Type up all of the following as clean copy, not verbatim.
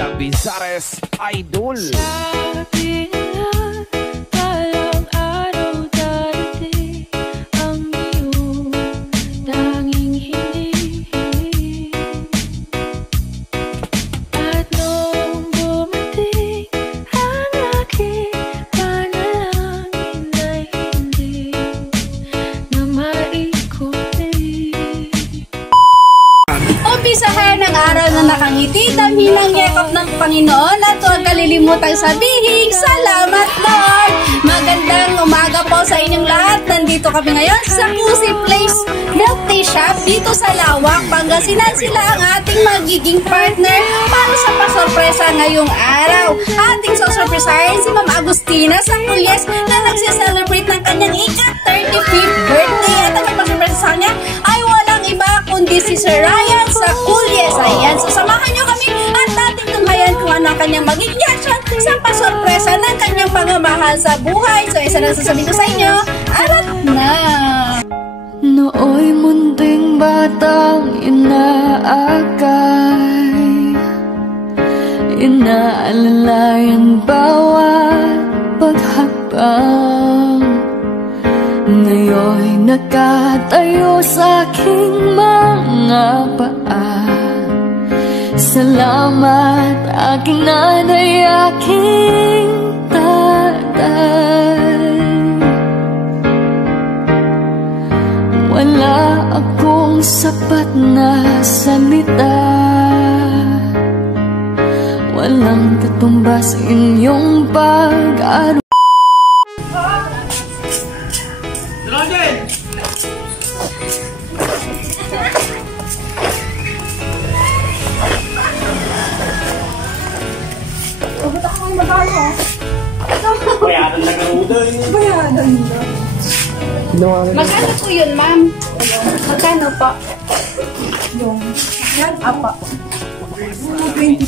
Labizares Idol. Sabi nila, balang araw darating ang iyong tanging hinihiling. At nung dumating ang aking panalangin ay hindi na maikuling. Umpisahan ang araw na nakangiti, damhin ang yakap ng Panginoon at huwag kalilimutang sabihin, salamat Lord! Magandang umaga po sa inyong lahat. Nandito kami ngayon sa Cozy Place Milk Tea Shop dito sa Lawak, Pangasinan. Sila ang ating magiging partner para sa pasorpresa ngayong araw. Ating sosorpresahin si Ma'am Agustina Sanculies na nagsiselebrate ng kanyang ika-35th birthday. At ang pasorpresa sa kanya ay walang iba kundi si Sir Ryan Sanculies. Ayan, so samahan nyo kami at ating tunghayan kung ano ang kanyang magiging reaction sa pasorpresa ng kanyang pagmamahal sa buhay. So isa na sasabihin ko sa inyo, arat na! Nooy munting batang inaakay, inaalalayan bawat paghapang. Ngayon'y nakatayo sa aking mga paa. Salamat aking nanay, aking tatay. Wala akong sapat na salita, walang katumbas inyong pag-aaral. Bayaran na karuda eh. Bayaran na. Magkano po yun, ma'am? Magkano po? Yung yan, apa. 20.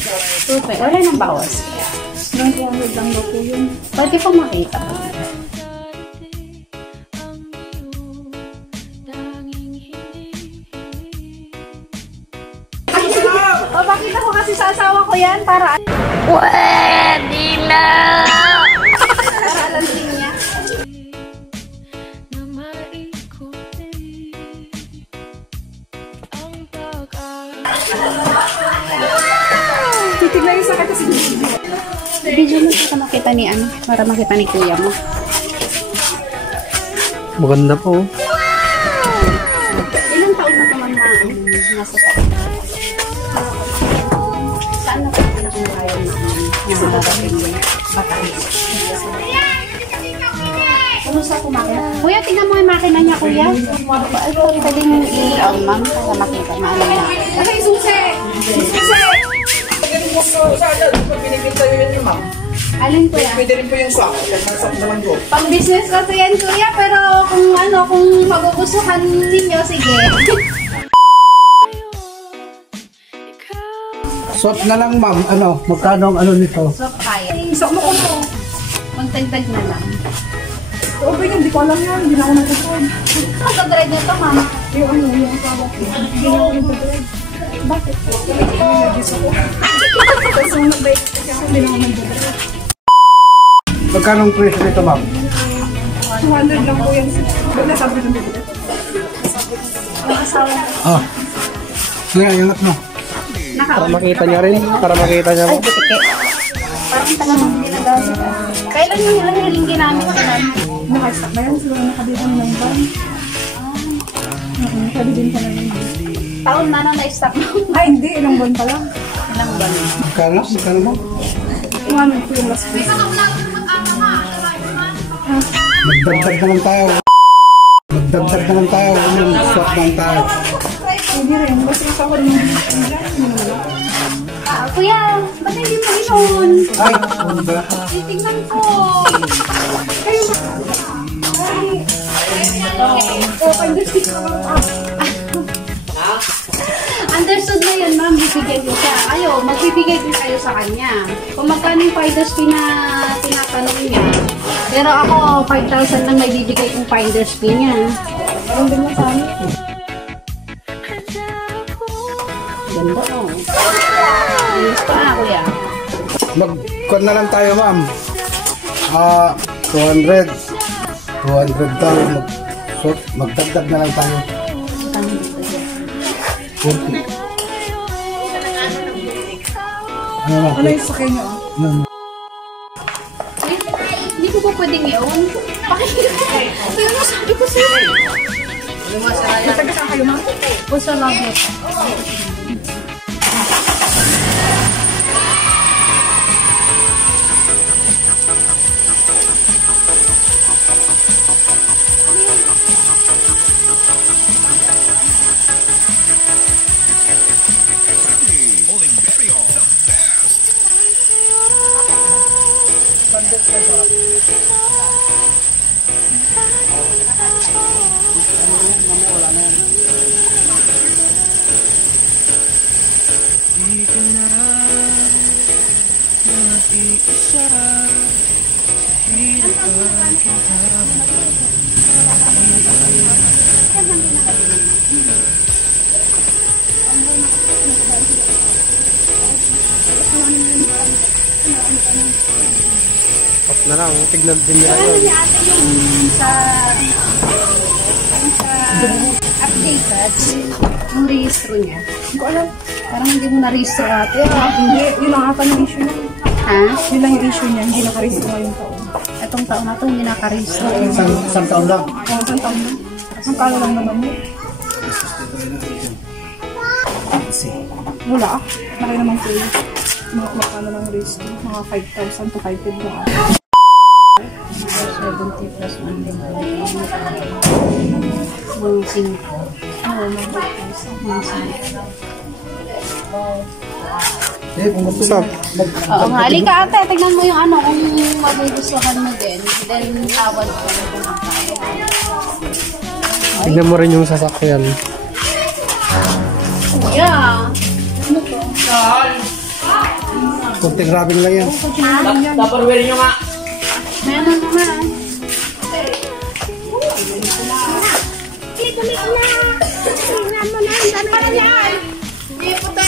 Wala nang bawas. 200 lang daw po yun. Pwede po makita. Pakita ko kasi sa asawa ko yan para... Pwede na! Nakalanting niya. Titignan yung sakit kasi video mo para makita ni ano, para makita ni kuya mo. Maganda po. Ilang taon na naman na nasa sakit? Saan na po anak na kayo yung mararating batay? Kumusta po makina? Kuya, tingnan mo yung makina niya, kuya. Pwede nyo i-on, ma'am, para makita, maalam na. Okay, susi! Susi! Pinipinta yun yun, ma'am. Alin, kuya? Pwede rin po yung sak. Sak naman ko. Pang-business kasi yan, kuya, pero kung ano, kung magugustuhan ninyo, sige. Swap na lang, ma'am. Ano? Magkano ang ano nito? So, kaya. Sok mo ko po. Magtagdag na lang. Oo ba yun? Hindi ko alam yan. Hindi na ako nagkakon. Magdadrive na ito, ma'am. Yung ano, yung asawa ko. Hindi na ako nagkakon. Bakit? Nagis ako. Tapos nung nag-bike kasi ako, hindi na ako nagkakon. Magkano ang presyo nito, ma'am? 200 lang po yan. Ba't nasabi ng bibili? Ah. Sige, ingat mo. Para makita niya rin. Para makita niya mo. Parang tagal mo hindi nag-asip. Kailan yung hiling ginamit ko lang? Naka-stock na yan. Sila nakabibin ng van. Nakabibin ka na lang. Taon na na-stock mo. Ay, hindi. Ilang buwan pa lang. Ilang ba? Magkano? Magkano mo? 200 po yung last week. Magdagdag naman tayo. Magdagdag naman tayo. Swap naman tayo. Hindi rin. Basta asawa rin yung Kuya, ba't hindi mo inon? Ay, ano ba? Titignan ko. Understood na yun, ma'am. Bibigyan ko siya. Ayo, magbibigay din kayo sa kanya. Kung magkano yung finders fee na tinatanong niya. Pero ako, 5,000 lang may bibigay kong finders fee niya. Parang din mo sa amin. Ganda, oh. Ayos pa, kuya. Mag-con na lang tayo, ma'am. 200. 200 daw. Magdagdag na lang tayo. 40. Ano yung sakay niyo? Hindi ko pa pwedeng i-on. Kaya nga sabi ko sa'yo. Matagas ang kayo, ma'am? O sa labot. Top na lang, tignan din nila yun. Sa updated, yung rehistro niya. Hindi ko alam. Parang hindi mo na-rehistro ate. Hindi, yun lang ata yung issue niya. Ha? Yun lang yung issue niya, hindi nakarehistro ngayong taon. Itong taon na ito, hindi nakarehistro. Isang taon lang. Isang taon na. Ang kala lang naman mo. Wala. Laki naman po yun. Makano lang rehistro. Mga 5,000 to 5,000 na. 70 plus 1 din. Mga 5. Oo, mga 5,000. Mga 5. Kung gusto mo, Oo nga, halika ate, tignan mo yung ano, kung magugustuhan mo din. Then, tawad ko na kung tayo. Tignan mo rin yung sasakyan. Yeah. Ano to? kunting grabbing lang yan. Tupperware nyo nga. Meron naman.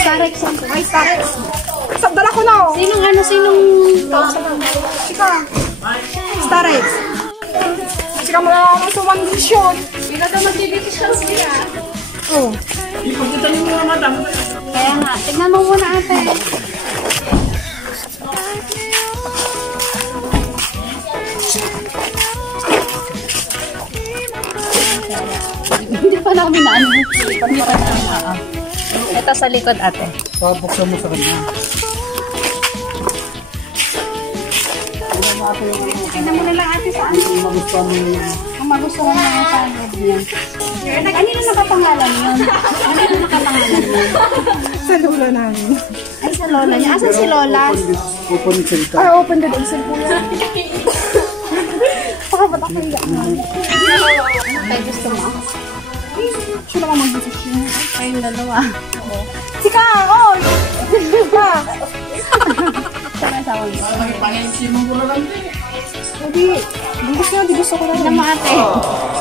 Starex ang Ay, Starex. Dala ko na, oh. Sinong Sika. Starex. Sika mo lang ako sa one vision. Sila daw mag-division sila. Oh. Ipagkita nyo mga madam. Kaya nga, tignan mo muna ate. Hindi pa namin na ano. Ito sa likod ate. Pabuksan mo sa kanya. Tignan mo na lang ate sa ano. Magustuhan mo yung... Ang magustuhan mo yung panood niya. Ano na nakapangalan yun? Ano na nakapangalan yun? Sa lola namin. Ay, sa lola niya. Asan si lola? Open salita. Ay, open the door. Cellphone yan. Baka ba't ako iyak na? Ano tayo gusto mo? Siya lang ang mag-decision. Kayong dalawa. Sika! Oh! Sika! Siya na sa akin. Hindi. Di gusto ko na. Tignan mo ate.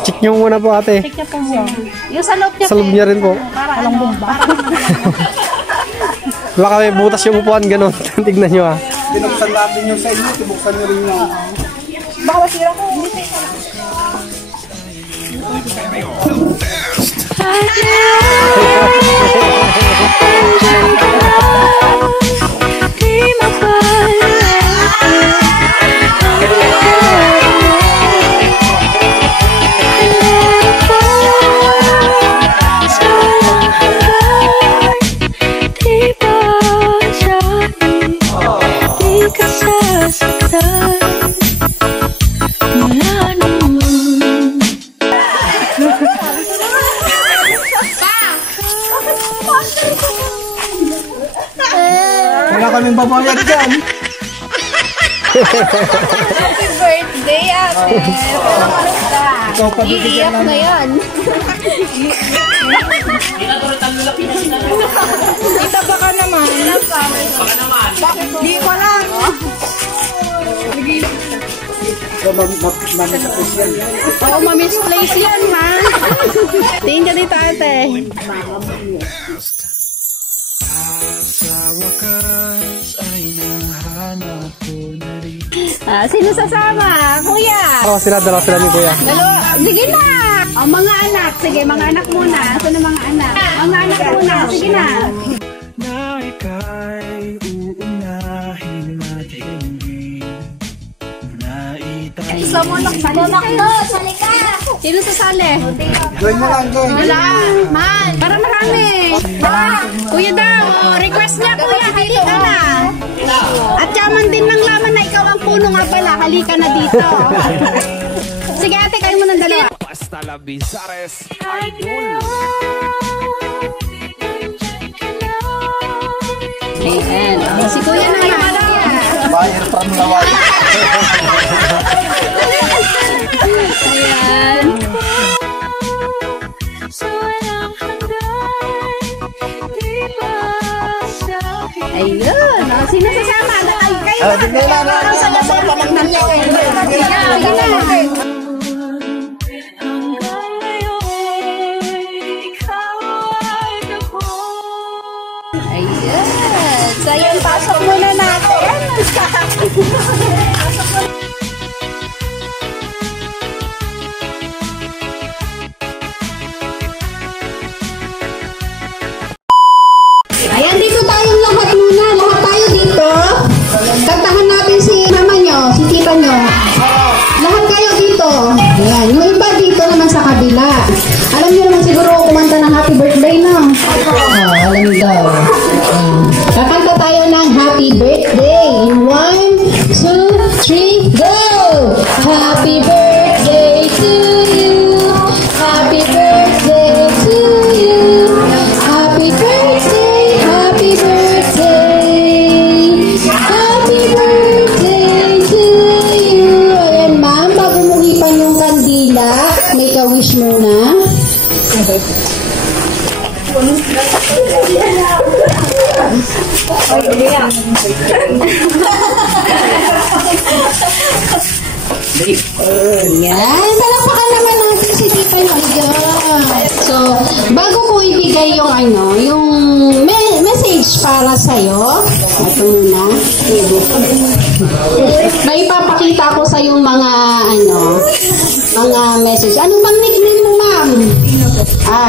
Check nyo muna po ate. Check niya po muna. Yung sa loob niya. Sa loob niya rin po. Para alang bomba. Baka may butas yung upuan, ganun. Tignan nyo ah. Binuksan natin yung sa inyo, tibuksan nyo rin yung... Baka masira ko. Wala kaming babayad dyan. Happy birthday ate. Ikaw pa bibigyan Iiyak na yan. Kita baka naman. Di ko lang. Mamisplace yan. Oo, ma-misplace yan ha. Tingin ka dito ate. Sino sasama? Kuya? Dalawa sila ni Kuya. Dalawa. Sige na. Mga anak. Sige, mga anak muna. Ito na mga anak. Mga anak muna. Sige na. Na ika'y uunahin at hindi naitay. Isa mo lang. Sali ka. Sino sasali? Join na lang, join. Wala. Man. Para marami. Kuya daw. Request niya, Kuya. Halika na. At yaman din ng laman na ikaw ang puno nga pala. Halika na dito. Sige ate, kayo mo ng dalawa. Basta la Bizares Idol. Ayan. Si Kuya naman. Buyer from Lawal. Ayan. Ayun. Sino sasama? Kayo. Ayan. So, yun, pasok muna natin. Ayan, dito tayong lahat muna. Lahat tayo dito. Kantahan natin si mama nyo, si tita nyo. Lahat kayo dito. Ayan, yung iba dito naman sa kabila. Alam nyo naman siguro kumanta ng happy birthday na. Alam nyo daw. Kakanta tayo ng happy birthday. In 1, 2, 3, go! Happy birthday to you. Happy birthday to you. Happy birthday, happy birthday. Happy birthday to you. Ayan ma'am, bago mo hipan yung kandila, may ka-wish muna. Yan, palakpakan naman natin si tita nyo. So, bago ko ibigay yung yung message para sa'yo, ito muna. May ipapakita ko sa yung mga mga message. Anong bang nickname mo, ma'am?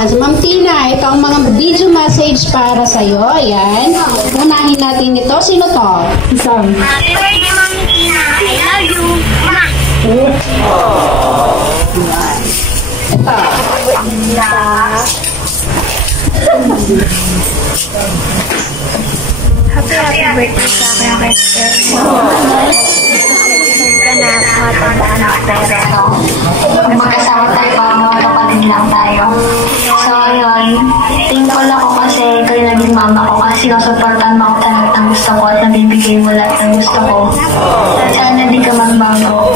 Si Ma'am Tina, ito ang mga video message para sa'yo. Ayan. Unahin natin ito. Sino to? Isang. Happy birthday, Ma'am Tina. I love you. Ito. Happy birthday sa aking best friend. Na matandaan ako pero magkasama tayo pa, mga kapatid lang tayo. So ayun, thankful ako kasi ikaw yung naging mama ko kasi sinusuportan mo ako talaga ng gusto ko at nabibigay mo lahat ng gusto ko. Sana di ka magbago.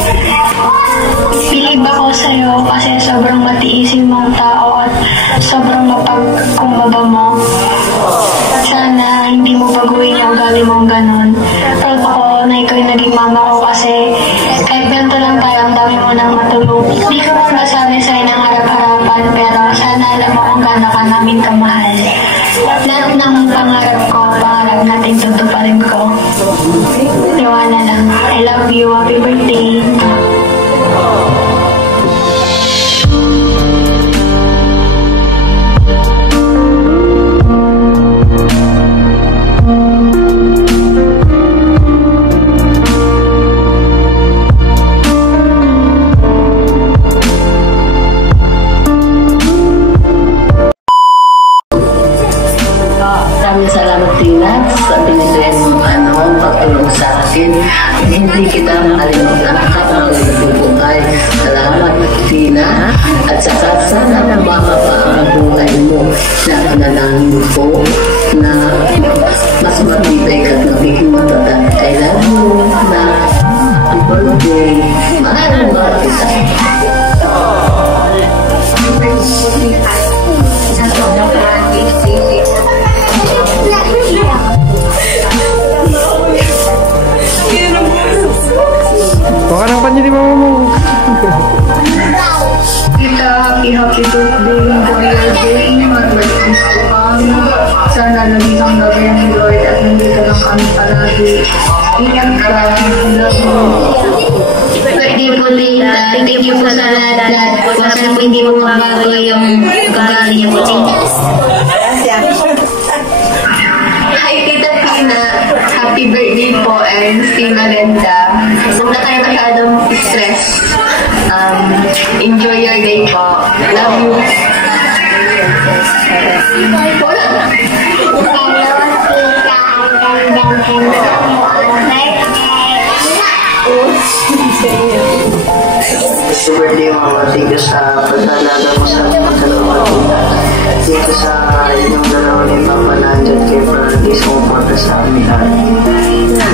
Bilib ako sa'yo kasi sobrang matiisin mong tao at sobrang mapagkumbaba mo. Sana hindi mo baguhin yung ugali mong ganon. Proud ako na ikaw yung naging mama ko kasi kahit ganito lang tayo, ang dami mo nang matulog. Di ko man masabi sa'yo ng harap-harapan pero sana alam mo kung gano'n ka namin kamahal. Lahat ng pangarap ko, pangarap natin tutuparin ko. Iwana lang. I love you. Happy birthday. Salamat Tina sa binigay mong pagtulong sa akin. Hindi kita makalimutan kapag nagbubuhay. Salamat Tina at saka sana mababa pa ang buhay mo na panalangin ko na mas matibay at magiging matatag. I love you na ang birthday. Mahal mo kita. Baka nang panyo di mama mo. Kita, happy birthday. Happy birthday. Mag-birthday to come. Sana naging ang gabi ng Lord at Ingat ka. Birthday po, Leila. Thank you po sa lahat po. Sana po hindi mo mabago yung ugali niyo po. Hi, Tita Tina. Happy birthday po and stay maganda. Huwag na kayo masyadong stress. Enjoy your day po. Love you. Birthday mama, thank you sa pag-alaga mo sa pagkalawa kita. Thank you sa inyong dalawa ni Papa na andyan kayo para di sumuporta sa amin lahat.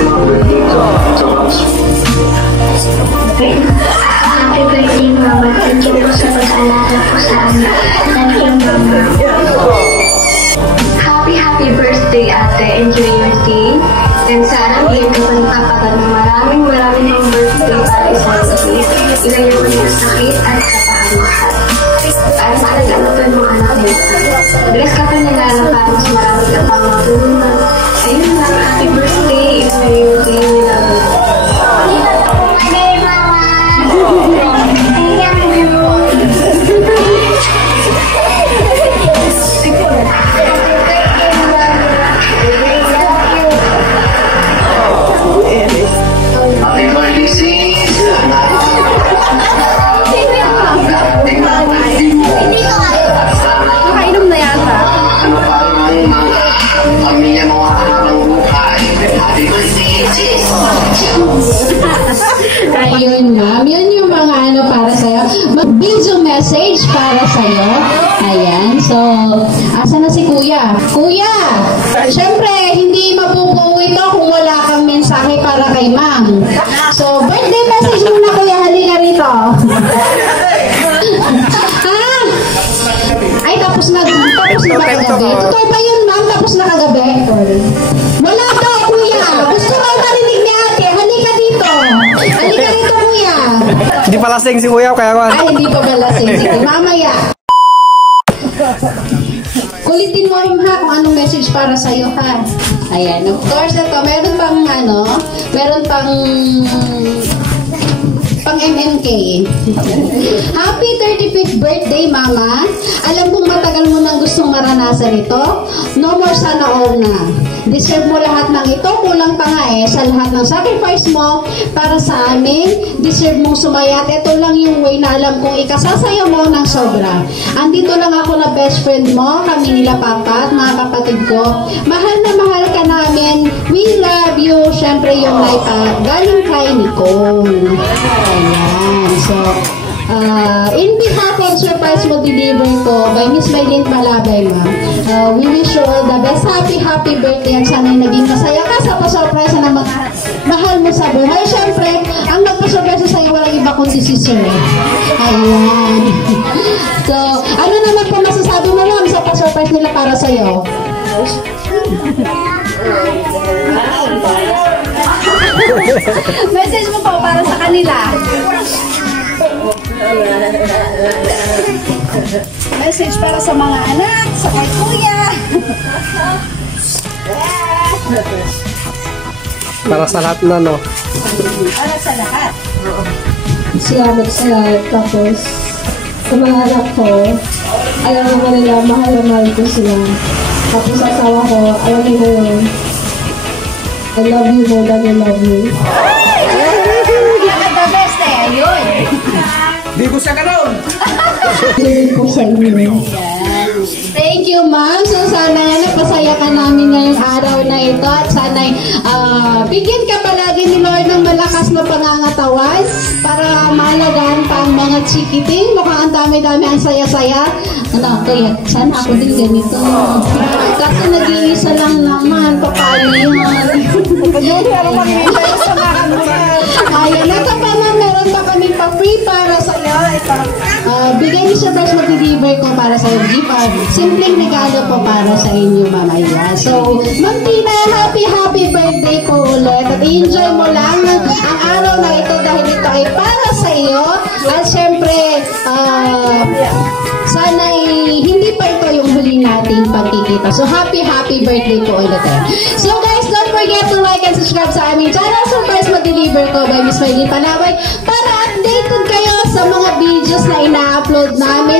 Mga birthday ko, ito comes. Happy birthday, Mama. Thank you po sa pag-alaga po sa amin. Thank you, Mama. Happy birthday, Ate. Enjoy your day. And sana bigyan ka pa ng kapatid na maraming pang birthday para isang gabi. Ilayo mo yung sakit at kapahamahan. Para maalagaan mo pa yung mga anak nito. Bilas ka pa nilala para mas marami ka pang matulungan. Ayun lang, happy birthday. Enjoy your day. We love you. Nakainom na yata. Ayun, ma'am. Yun yung mga ano para sa'yo. Mag-video message para sa'yo. Ayan. So, asa na si Kuya? Kuya! Siyempre, hindi mapupuwi ito kung wala kang mensahe para kay ma'am. So, birthday message muna, Kuya. Halika rito. Ha? Ay, tapos na ba kagabi? Totoo ba yun, ma'am? Tapos na kagabi? Wala daw, Kuya. Gusto ko marinig ni ate. Halika dito. Halika dito, Kuya. Hindi pa lasing si Kuya, kaya kwan. Ay, hindi pa ba lasing. Sige, mamaya. Kulitin mo rin ha kung anong message para sa'yo, ha? Ayan. Of course, ito. Meron pang MMK. Happy 35th birthday, Mama. Alam kong matagal mo nang gustong maranasan ito. No more sana all na. Deserve mo lahat ng ito. Kulang pa nga sa lahat ng sacrifice mo para sa amin. Deserve mong sumaya. At ito lang yung way na alam kong ikasasaya mo ng sobra. Andito lang ako na best friend mo. Kami nila Papa at mga kapatid ko. Mahal na mahal ka namin. We love you. Siyempre yung life galing kay Nicole. Ayan. So, in behalf of Surprise Multi-Deliver ko, by Miss Maylene Malabay, ma'am, we wish you all the best. Happy birthday. At sana'y naging masaya ka sa pasurpresa na mahal mo sa buhay. Siyempre, ang magpasurpresa sa'yo walang iba kundi si Sir. Ayan. So, ano naman po masasabi mo, ma'am, sa pasurprise nila para sa'yo? Message mo po para sa kanila. Message para sa mga anak, sa kay Kuya. Para sa lahat na, no? Para sa lahat. Salamat sa lahat. Tapos, sa mga anak ko, alam mo nila, mahal na mahal ko sila. Tapos sa asawa ko, alam mo yun, I love you more than I love you. The best ayun. Di ko siya gano'n. Thank you, ma'am. So, sana napasaya ka namin ngayong araw na ito at sana'y bigyan ka palagi ni Lord ng malakas na pangangatawan para maalagaan pa ang mga chikiting. Mukhang ang dami-dami ang saya-saya. Ano, kaya sana ako din ganito. Kasi nag-iisa lang naman. Paano yan? Ayan, ito pa, ma'am. Meron pa kami pa-free para sa'yo. Bigay ni Surprise mag-deliver ko para sa gift. Simpleng regalo po para sa inyo mamaya. So, Ma'am Tina, happy birthday po ulit. At enjoy mo lang ang araw na ito dahil ito ay para sa iyo. At syempre, sana hindi pa ito yung huli nating pagkikita. So, happy birthday po ulit. So, guys, don't forget to like and subscribe sa aming channel. Surprise mag-deliver ko by Miss Maylin Panaway para updated kayo sa mga videos na ina-upload namin.